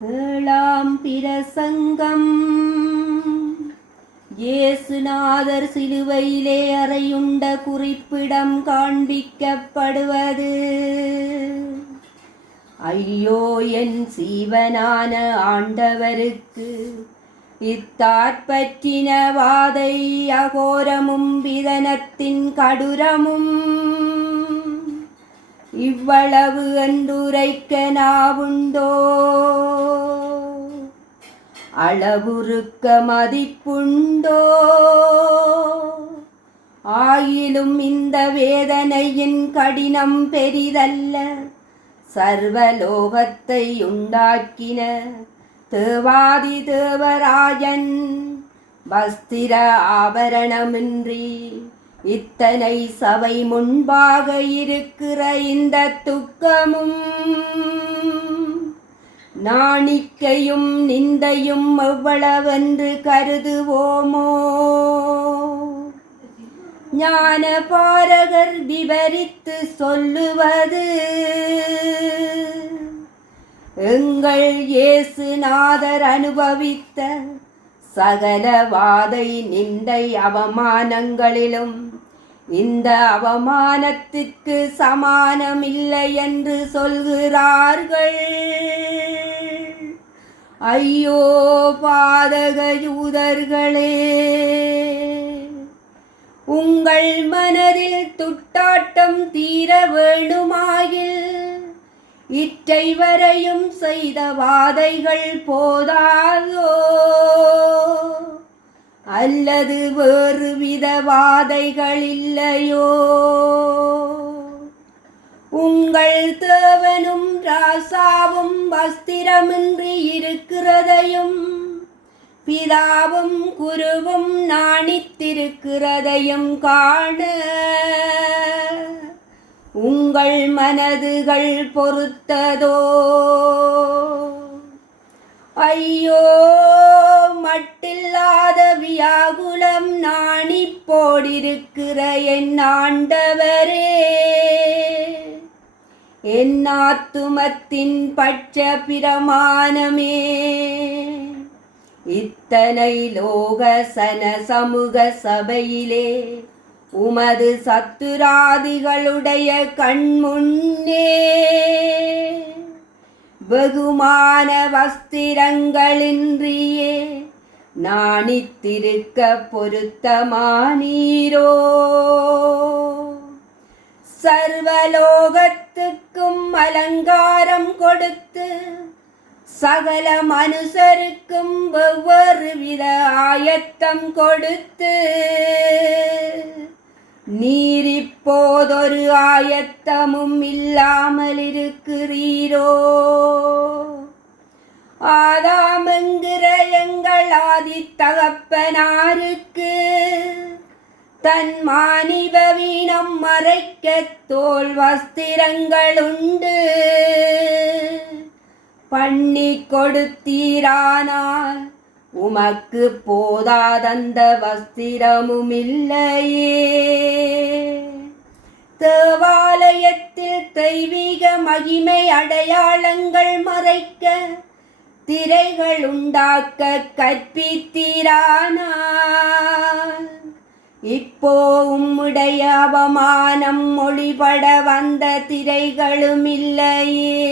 ஏழாம் பிரசங்கம். இயேசுநாதர் சிலுவையிலே அறையுண்ட குறிப்பிடம் காண்பிக்கப்படுவது. ஐயோ, என் சீவனான ஆண்டவருக்கு இத்தாற்பற்றின வாதை அகோரமும் விதனத்தின் கடூரமும் இவ்வளவு என்றுரைக்க நாவுண்டோ? அளவுருக்க மதிப்புண்டோ? ஆயிலும் இந்த வேதனையின் கடினம் பெரிதல்ல. சர்வலோகத்தை உண்டாக்கின தேவாதி தேவராஜன் வஸ்திர ஆபரணமின்றி இத்தனை சபை முன்பாக இருக்கிற இந்த துக்கமும் நாணிக்கையும் நிந்தையும் எவ்வளவென்று கருதுவோமோ? ஞான பாரகர் விவரித்து சொல்லுவது, எங்கள் இயேசுநாதர் அனுபவித்த சகல வாதை நிந்தை அவமானங்களிலும் இந்த அவமானத்திற்கு சமானமில்லை என்று சொல்கிறார்கள். ஐயோ பாதக யூதர்களே, உங்கள் மனதில் துட்டாட்டம் தீர வேணுமாயில் இற்றை வரையும் செய்த வாதைகள் போதாதோ? அல்லது வேறு வித வாதைகள் இல்லையோ? உங்கள் தேவனும் ராசாவும் வஸ்திரமின்றி இருக்கிறதையும் பிதாவும் குருவும் நாணித்திருக்கிறதையும் காண உங்கள் மனதுகள் பொறுத்ததோ? ஐயோ, மட்டில்லாத வியாகுலம் நாணி போடிருக்கிற என் ஆண்டவரே, என் ஆத்துமத்தின் பட்ச பிரமாணமே, இத்தனை லோக சன சமூக சபையிலே உமது சத்துராதிகளுடைய கண்முன்னே வெகுமான வஸ்திரங்களின்றியே நாணித்திருக்க பொருத்தமானீரோ? சர்வலோகத்துக்கும் அலங்காரம் கொடுத்து சகல மனுஷருக்கும் வெவ்வேறு வித ஆயத்தம் கொடுத்து நீர் இப்போதொரு ஆயத்தமும் இல்லாமல் இருக்கிறீரோ? ஆதாமென்கிற எங்கள் ஆதி தகப்பனாருக்கு தன் மானிபவீனம் மறைக்க தோல் வஸ்திரங்கள் உண்டு பண்ணி கொடுத்தீரானால் உமக்கு போதாதந்த வஸ்திரமும் இல்லையே. தேவாலயத்தில் தெய்வீக மகிமை அடையாளங்கள் மறைக்க திரைகள் உண்டாக்க கற்பித்தீரானால் இப்போ உம்முடைய அவமானம் மொழிபட வந்த திரைகளும் இல்லையே.